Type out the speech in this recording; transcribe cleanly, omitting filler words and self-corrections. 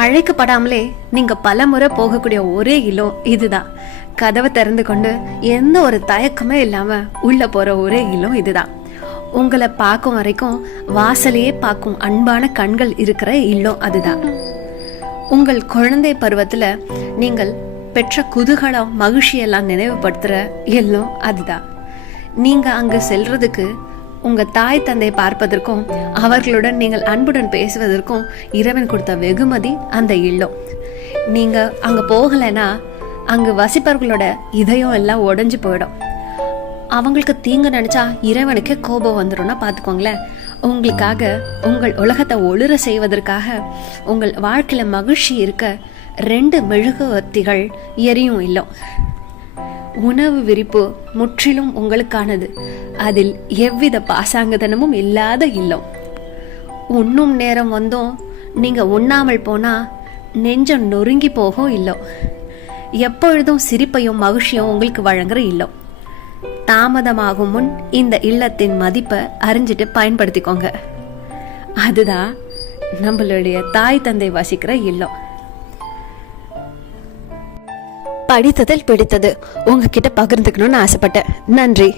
அழைக்கப்படாமலே நீங்க பல முறை போகக்கூடிய ஒரே இல்லம் இதுதான். கதவை திறந்து கொண்டு எந்த ஒரு தயக்கமே இல்லாம உள்ள போற ஒரே இல்லம் இதுதான். உங்களை பார்க்கும் வரைக்கும் வாசலையே பார்க்கும் அன்பான கண்கள் இருக்கிற இல்லம் அதுதான். உங்கள் குழந்தை பருவத்துல நீங்கள் பெற்ற குதூகலம் மகிழ்ச்சியெல்லாம் நினைவுபடுத்துற இல்லம் அதுதான். நீங்க அங்கு செல்றதுக்கு உங்க தாய் தந்தை பார்ப்பதற்கும் அவர்களுடன் நீங்கள் அன்புடன் பேசுவதற்கும் இறைவன் கொடுத்த வெகுமதி அந்த இல்லம். நீங்க அங்க போகலைன்னா அங்கு வசிப்பவர்களோட இதயம் எல்லாம் உடைஞ்சு போயிடும். அவங்களுக்கு தீங்கு நினைச்சா இறைவனுக்கே கோபம் வந்துடும்னா பார்த்துக்கோங்களேன். உங்களுக்காக உங்கள் உலகத்தை ஒளிர செய்வதற்காக உங்கள் வாழ்க்கையில மகிழ்ச்சி இருக்க 2 மெழுகுவர்த்திகள் எரியும் இல்லம். உணவு விரிப்பு முற்றிலும் உங்களுக்கானது. அதில் எவ்வித பாசாங்கதனமும் இல்லாத இல்லம். உண்ணும் நேரம் வந்தோம் நீங்க உண்ணாமல் போனா நெஞ்சம் நொறுங்கி போகும் இல்லம். எப்பொழுதும் சிரிப்பையும் மகிழ்ச்சியும் உங்களுக்கு வழங்குற இல்லம். தாமதமாகும் முன் இந்த இல்லத்தின் மதிப்பை அறிஞ்சிட்டு பயன்படுத்திக்கோங்க. அதுதான் நம்மளுடைய தாய் தந்தை வசிக்கிற இல்லம். படித்ததில் பிடித்தது உங்ககிட்ட பகிர்ந்துக்கணும்னு ஆசைப்பட்டேன். நன்றி.